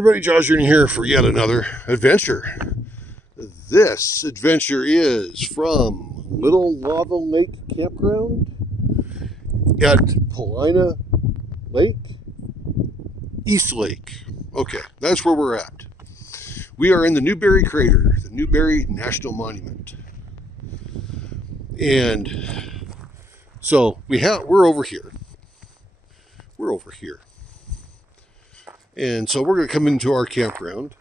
Everybody, JawsJr here for yet another adventure. This adventure is from Little Lake Campground at Paulina Lake, East Lake. Okay, that's where we're at. We are in the Newberry Crater, the Newberry National And so we're over here. We're over here. And so we're going to come into our campground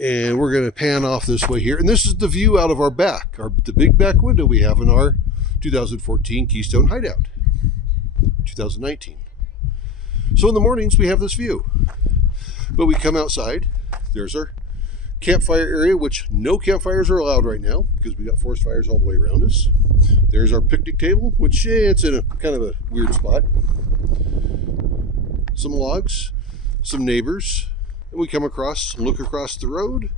and we're going to pan off this way here. And this is the view out of our back, the big back window we have in our 2014 Keystone Hideout, 2019. So in the mornings we have this view, but we come outside. There's our campfire area, which no campfires are allowed right now because we got forest fires all the way around us. There's our picnic table, which it's in a kind of a weird spot. Some logs, some neighbors, and we come across and look across the road,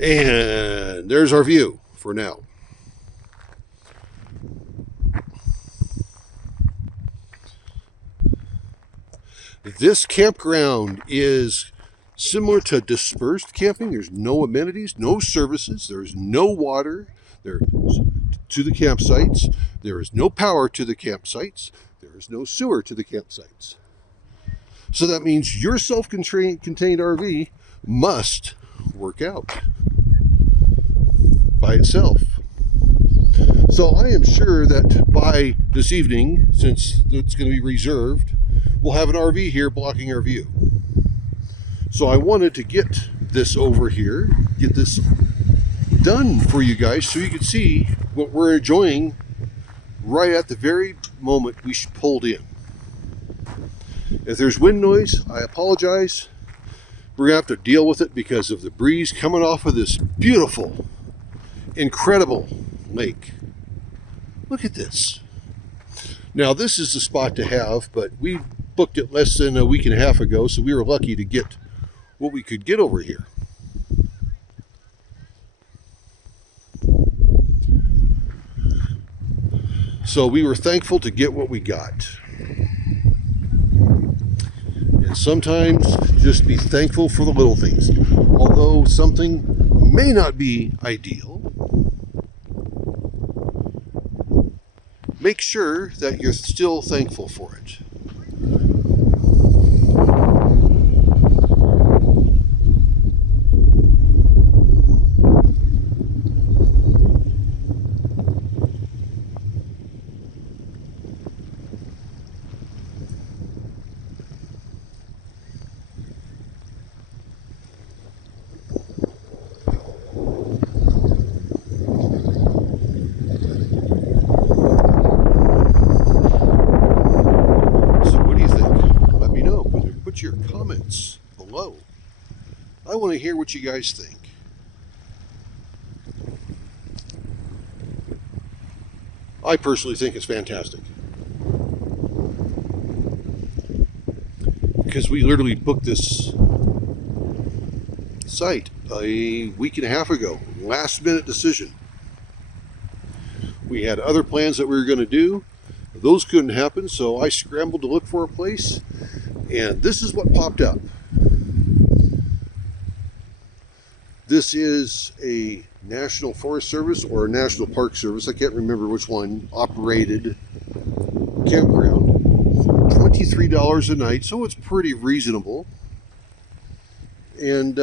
and there's our view for now. This campground is similar to dispersed camping. There's no amenities, no services, there's no water there to the campsites, there is no power to the campsites, there is no sewer to the campsites. So that means your self-contained RV must work out by itself. So I am sure that by this evening, since it's going to be reserved, we'll have an RV here blocking our view. So I wanted to get this over here, get this done for you guys so you can see what we're enjoying right at the very moment we pulled in. If there's wind noise, I apologize. We're going to have to deal with it because of the breeze coming off of this beautiful, incredible lake. Look at this. Now, this is the spot to have, but we booked it less than a week and a half ago, so we were lucky to get what we could get over here. So we were thankful to get what we got. And sometimes just be thankful for the little things. Although something may not be ideal, make sure that you're still thankful for it. Your comments below. I want to hear what you guys think. I personally think it's fantastic because we literally booked this site a week and a half ago. Last minute decision. We had other plans that we were going to do. Those couldn't happen, so I scrambled to look for a place. And this is what popped up. This is a National Forest Service or a National Park Service, I can't remember which one, operated campground. $23 a night, so it's pretty reasonable. And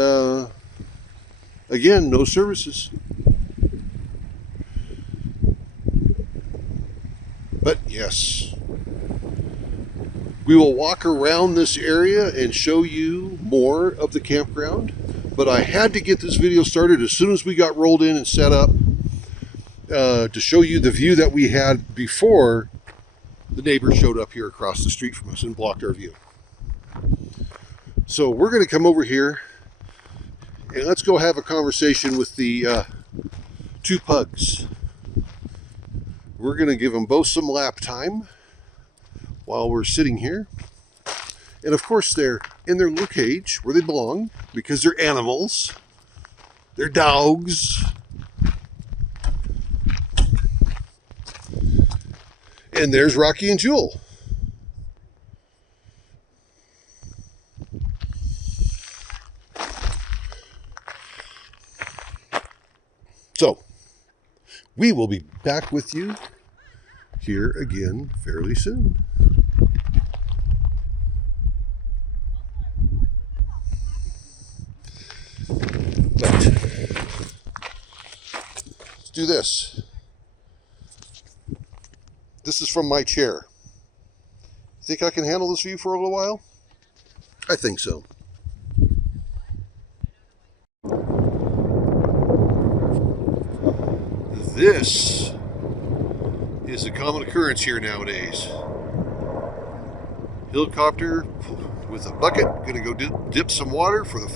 again, no services. But yes. We will walk around this area and show you more of the campground, but I had to get this video started as soon as we got rolled in and set up to show you the view that we had before the neighbor showed up here across the street from us and blocked our view. So we're going to come over here and let's go have a conversation with the two pugs. We're going to give them both some lap time while we're sitting here. And of course they're in their little cage where they belong because they're animals. They're dogs. And there's Rocky and Jewel. So, we will be back with you here again fairly soon. But let's do this. This is from my chair. Think I can handle this view for a little while? I think so. This is a common occurrence here nowadays. Helicopter with a bucket, gonna go dip some water for the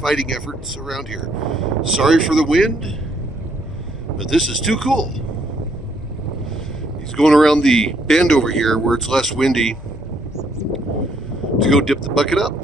fighting efforts around here. Sorry for the wind, but this is too cool. He's going around the bend over here where it's less windy to go dip the bucket up.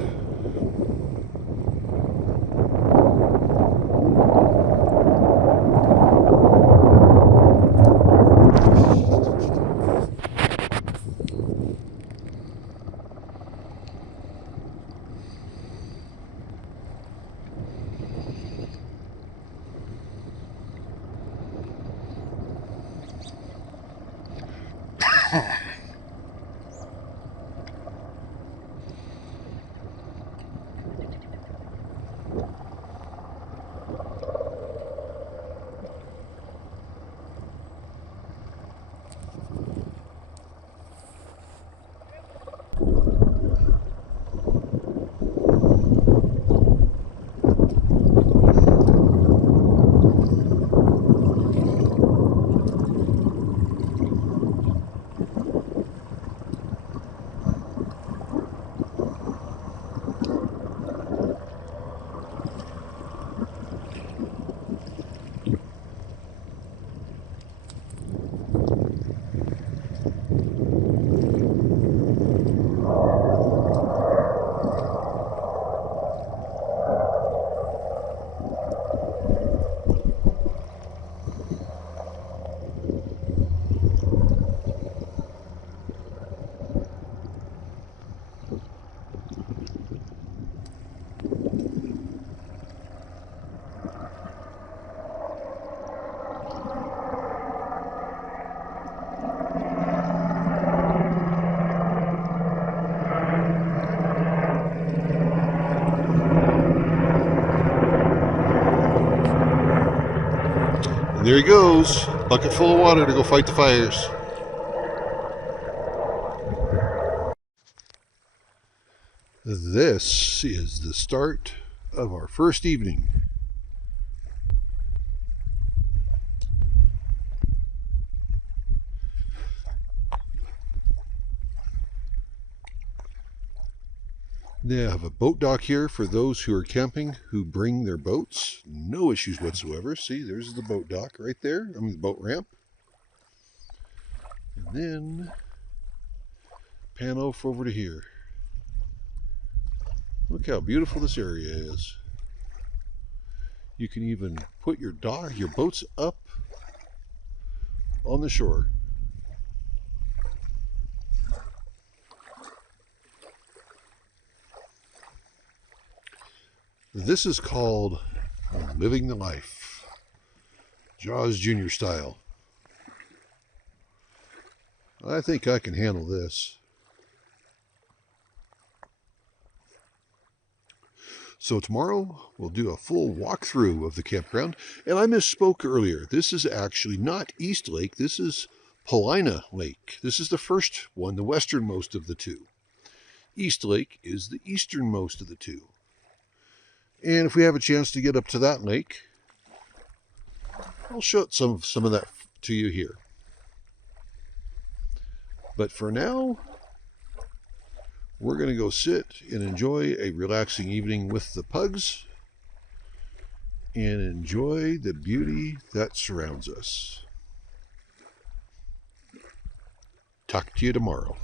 And there he goes, bucket full of water to go fight the fires. This is the start of our first evening. They have a boat dock here for those who are camping who bring their boats. No issues whatsoever. See, there's the boat dock right there. I mean, the boat ramp. And then pan over to here. Look how beautiful this area is. You can even put your boats up on the shore. This is called living the life, JawsJr style. I think I can handle this. So tomorrow we'll do a full walkthrough of the campground. And I misspoke earlier. This is actually not East Lake. This is Paulina Lake. This is the first one, the westernmost of the two. East Lake is the easternmost of the two. And if we have a chance to get up to that lake, I'll show some of that to you here. But for now, we're going to go sit and enjoy a relaxing evening with the pugs and enjoy the beauty that surrounds us. Talk to you tomorrow.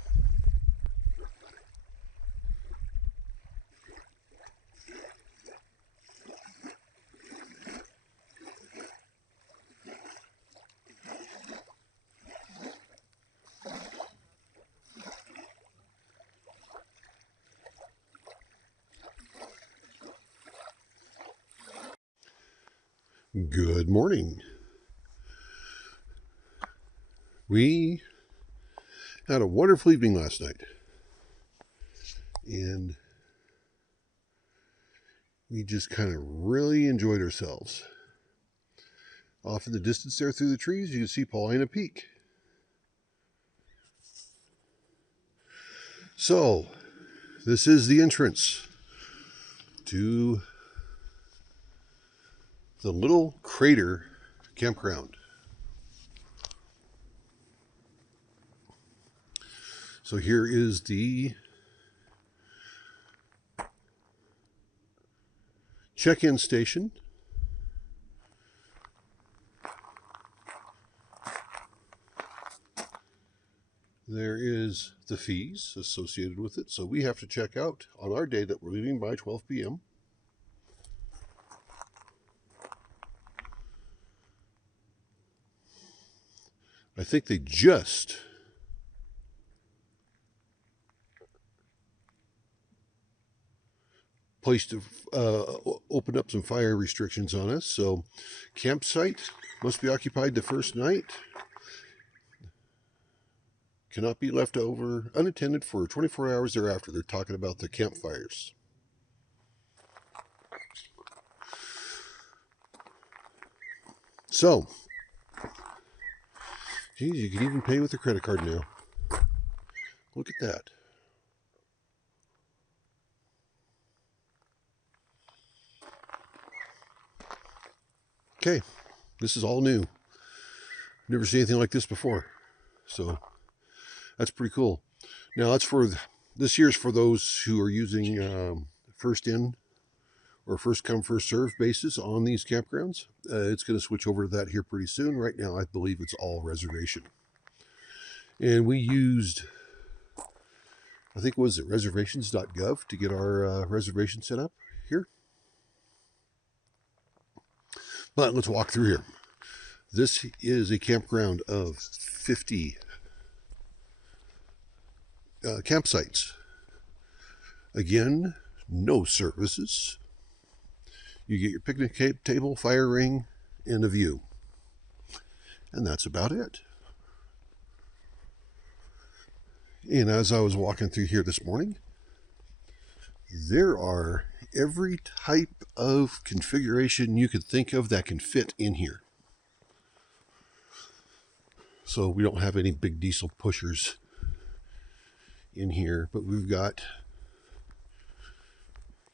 Good morning. We had a wonderful evening last night, and we just kind of really enjoyed ourselves. Off in the distance there through the trees, you can see Paulina Peak. So, this is the entrance to the Little Crater Campground. So here is the check-in station. There is the fees associated with it. So we have to check out on our day that we're leaving by 12 p.m. I think they just opened up some fire restrictions on us. So campsite must be occupied the first night. Cannot be left over unattended for 24 hours thereafter. They're talking about the campfires. So, geez, you can even pay with a credit card now. Look at that. Okay, this is all new. Never seen anything like this before. So, that's pretty cool. Now, this year's for those who are using first in or first come, first serve basis on these campgrounds. It's going to switch over to that here pretty soon. Right now, I believe it's all reservation. And we used, I think, was it reservations.gov to get our reservation set up here. But let's walk through here. This is a campground of 50 campsites. Again, no services. You get your picnic table, fire ring, and a view. And that's about it. And as I was walking through here this morning, there are every type of configuration you could think of that can fit in here. So we don't have any big diesel pushers in here, but we've got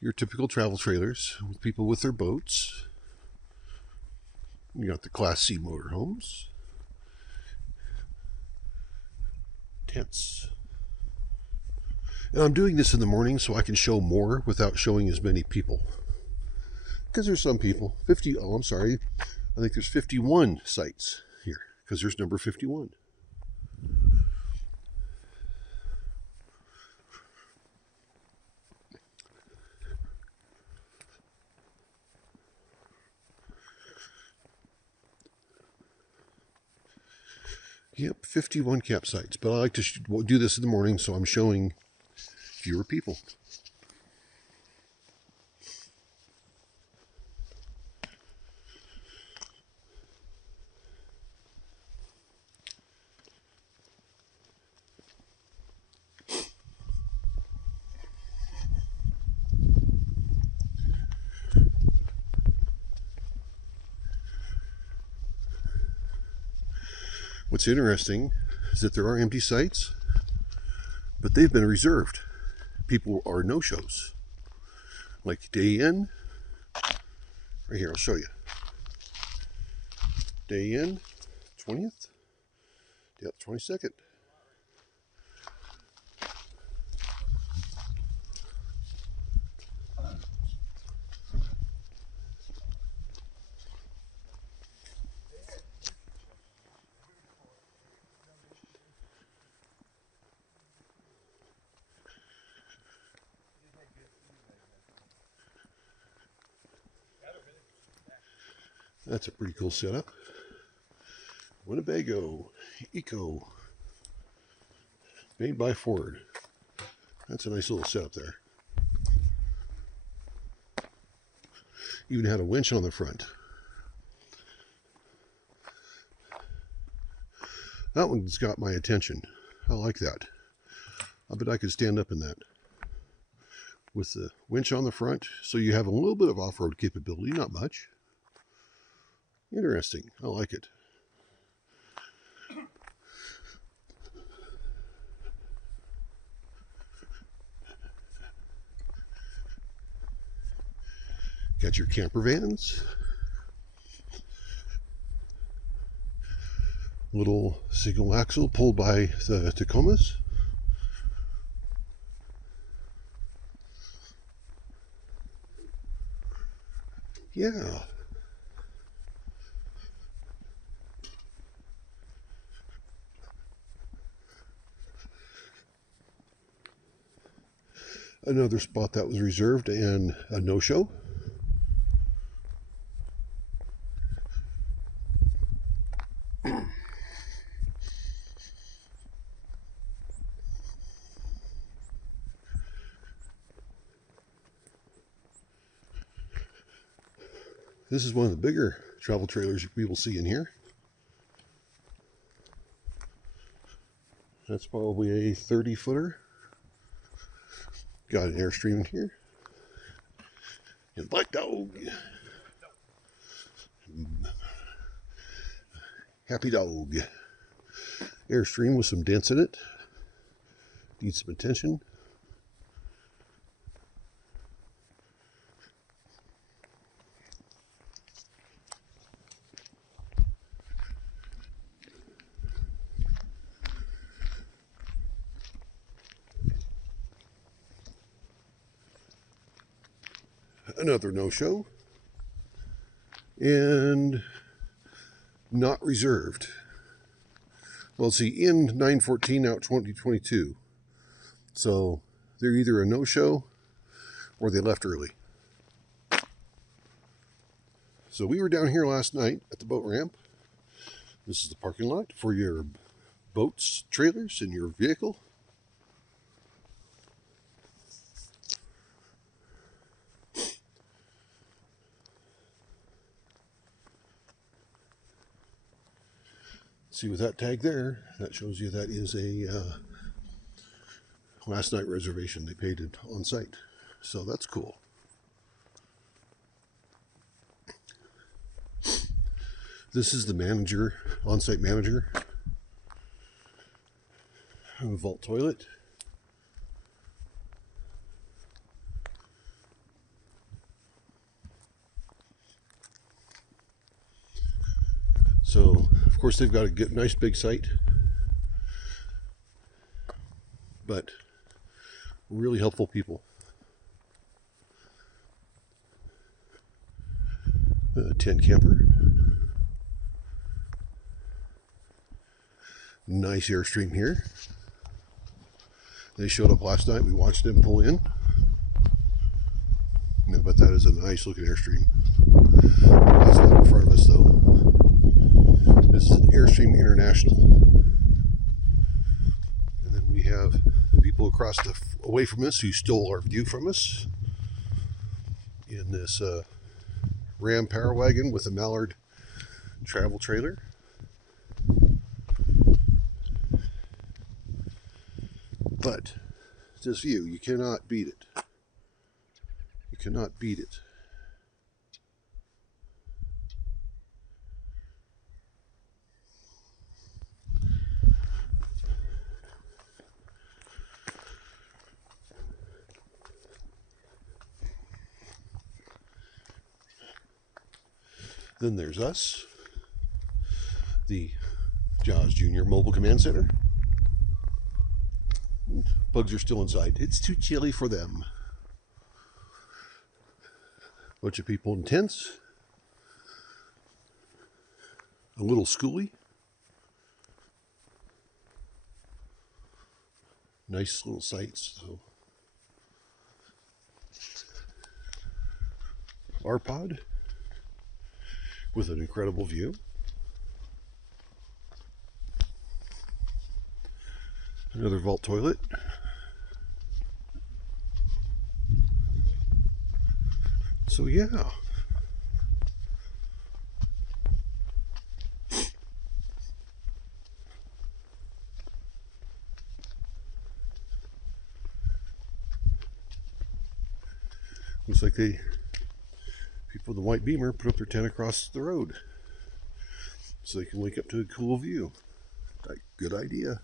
your typical travel trailers with people with their boats. You got the Class C motorhomes, tents. And I'm doing this in the morning so I can show more without showing as many people. Because there's some people, I think there's 51 sites here, because there's number 51. Yep, 51 campsites. But I like to do this in the morning, so I'm showing fewer people. What's interesting is that there are empty sites, but they've been reserved. People are no-shows. Like day in, right here, I'll show you. Day in, 20th, yep, 22nd. That's a pretty cool setup. Winnebago Eco, made by Ford. That's a nice little setup there. Even had a winch on the front. That one's got my attention. I like that. I bet I could stand up in that. With the winch on the front, so you have a little bit of off-road capability, not much. Interesting. I like it. Got your camper vans. Little single axle pulled by the Tacomas. Yeah. Another spot that was reserved and a no-show. This is one of the bigger travel trailers we will see in here. That's probably a 30-footer. Got an Airstream in here. And Black Dog. Happy Dog. Airstream with some dents in it. Needs some attention. Another no-show, and not reserved. Well, see, in 9/14 out 2022. So they're either a no-show or they left early. So we were down here last night at the boat ramp. This is the parking lot for your boats, trailers, and your vehicle. See, with that tag there, that shows you that is a last night reservation. They paid it on site, so that's cool. This is the manager, on-site manager. A vault toilet. So, of course, they've got a nice big site, but really helpful people. Tent camper. Nice Airstream here. They showed up last night. We watched them pull in. But that is a nice looking Airstream. That's not in front of us though. This is an Airstream International. And then we have the people across away from us who stole our view from us in this Ram Power Wagon with a Mallard travel trailer. But this view, you cannot beat it. You cannot beat it. Then there's us, the JawsJr Mobile Command Center. Bugs are still inside. It's too chilly for them. Bunch of people in tents. A little schoolie. Nice little sights. So, our pod with an incredible view. Another vault toilet. So yeah. Looks like people in the white Beamer put up their tent across the road so they can wake up to a cool view. Good idea.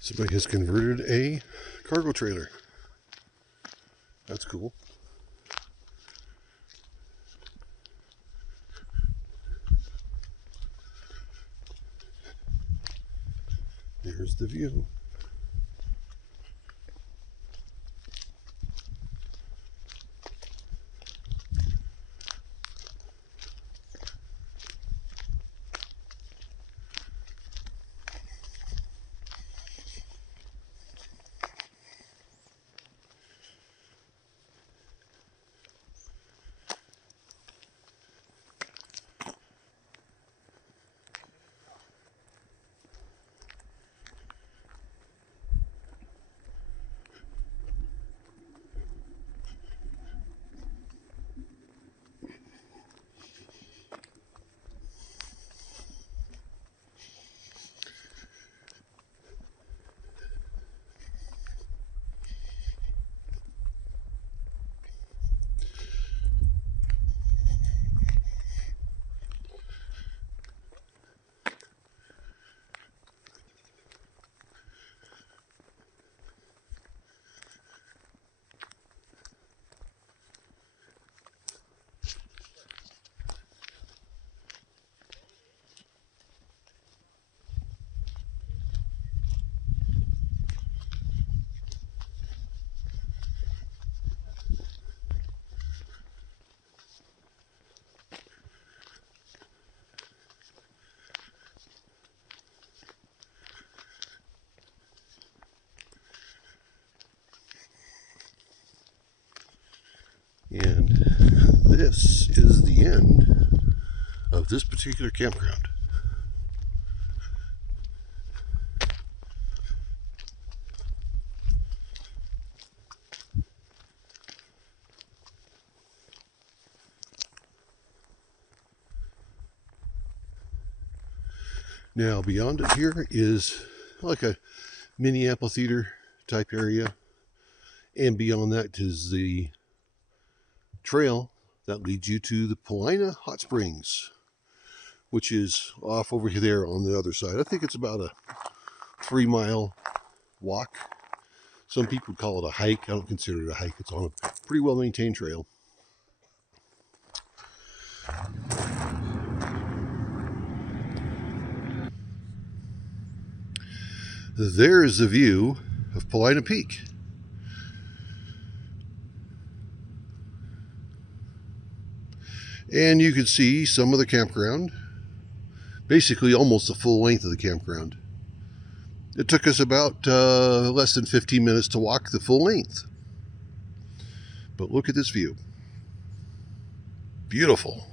Somebody has converted a cargo trailer. That's cool. There's the view. And this is the end of this particular campground. Now beyond it here is like a mini amphitheater type area, and beyond that is the trail that leads you to the Paulina Hot Springs, which is off over there on the other side. I think it's about a 3-mile walk. Some people would call it a hike. I don't consider it a hike. It's on a pretty well maintained trail. There is the view of Paulina Peak. And you can see some of the campground, basically almost the full length of the campground. It took us about less than 15 minutes to walk the full length. But look at this view. Beautiful.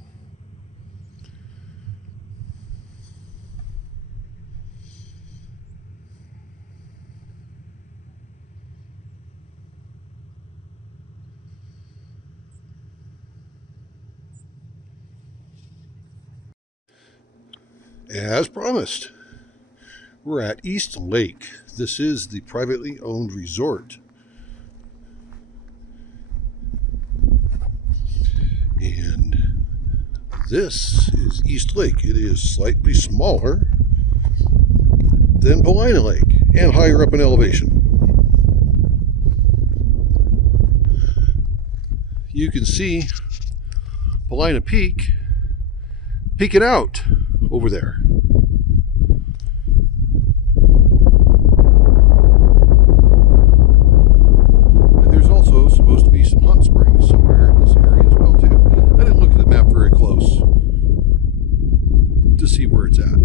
As promised, we're at East Lake. This is the privately owned resort. And this is East Lake. It is slightly smaller than Paulina Lake and higher up in elevation. You can see Paulina Peak peeking out over there. And there's also supposed to be some hot springs somewhere in this area as well too. I didn't look at the map very close to see where it's at.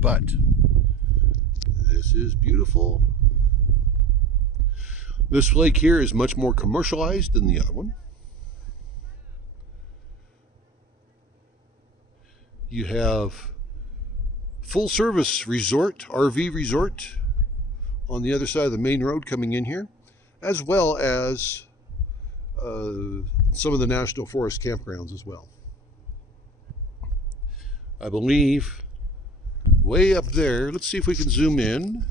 But this is beautiful. This lake here is much more commercialized than the other one. You have full service resort, RV resort on the other side of the main road coming in here, as well as some of the National Forest campgrounds as well. I believe way up there, let's see if we can zoom in.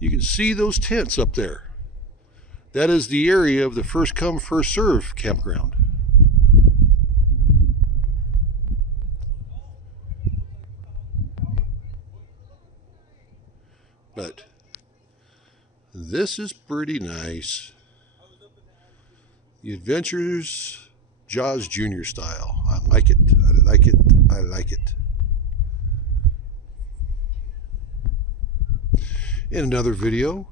You can see those tents up there. That is the area of the first come, first serve campground. But this is pretty nice. The Adventures JawsJr style. I like it. I like it. I like it. In another video,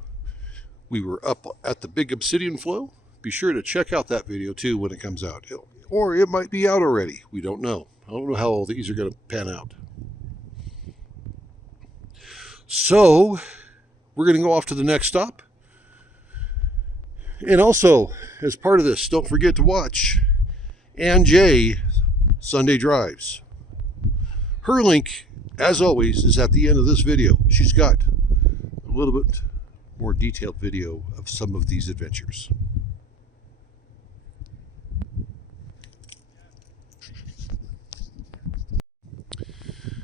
we were up at the big obsidian flow. Be sure to check out that video too when it comes out. Or it might be out already. We don't know. I don't know how all these are going to pan out. So, we're going to go off to the next stop. And also, as part of this, don't forget to watch Ann J. Sunday Drives. Her link, as always, is at the end of this video. She's got a little bit more detailed video of some of these adventures.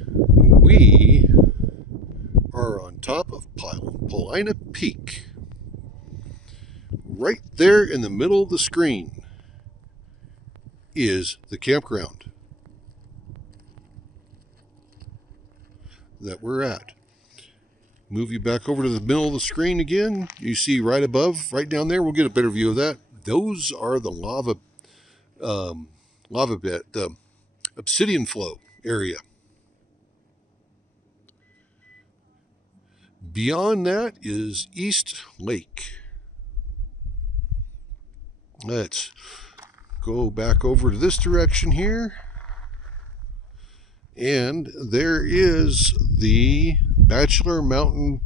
We are on top of Paulina Peak. Right there in the middle of the screen is the campground that we're at. Move you back over to the middle of the screen again. You see right above, right down there, we'll get a better view of that. Those are the lava bed, the obsidian flow area. Beyond that is East Lake. Let's go back over to this direction here. And there is the Bachelor Mountain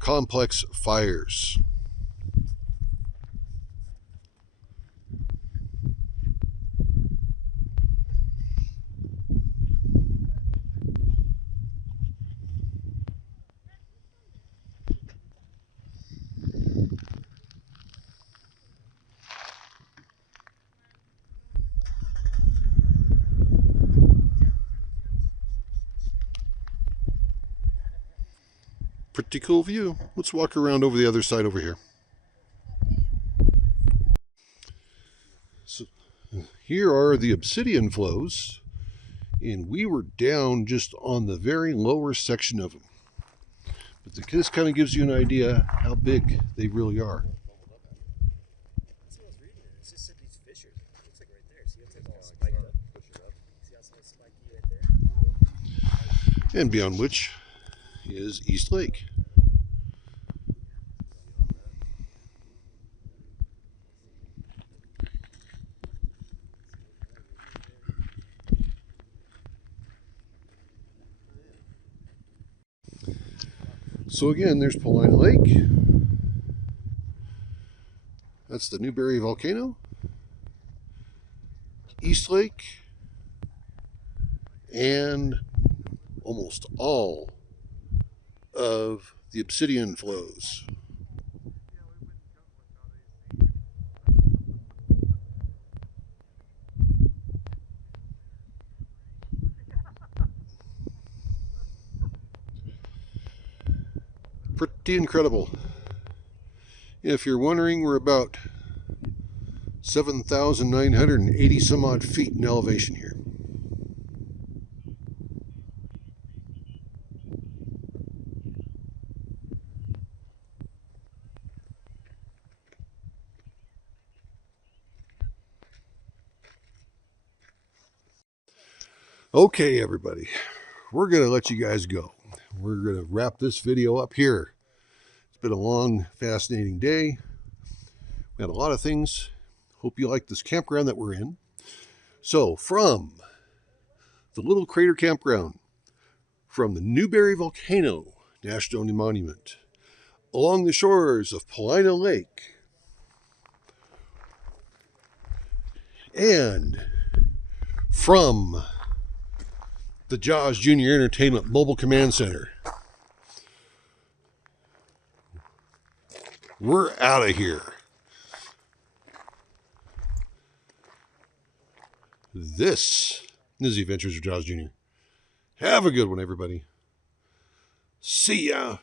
Complex fires. Pretty cool view. Let's walk around over the other side over here. So here are the obsidian flows, and we were down just on the very lower section of them. But this kind of gives you an idea how big they really are. And beyond which is East Lake. So again, there's Paulina Lake. That's the Newberry volcano. East Lake. And almost all of the obsidian flows. Pretty incredible. If you're wondering, we're about 7,980 some odd feet in elevation here. Okay, everybody, we're going to let you guys go. We're going to wrap this video up here. It's been a long, fascinating day. We had a lot of things. Hope you like this campground that we're in. So, from the Little Crater Campground, from the Newberry National Monument, along the shores of Paulina Lake, and from the JawsJr Entertainment Mobile Command Center. We're out of here. This is the Adventures of JawsJr. Have a good one, everybody. See ya.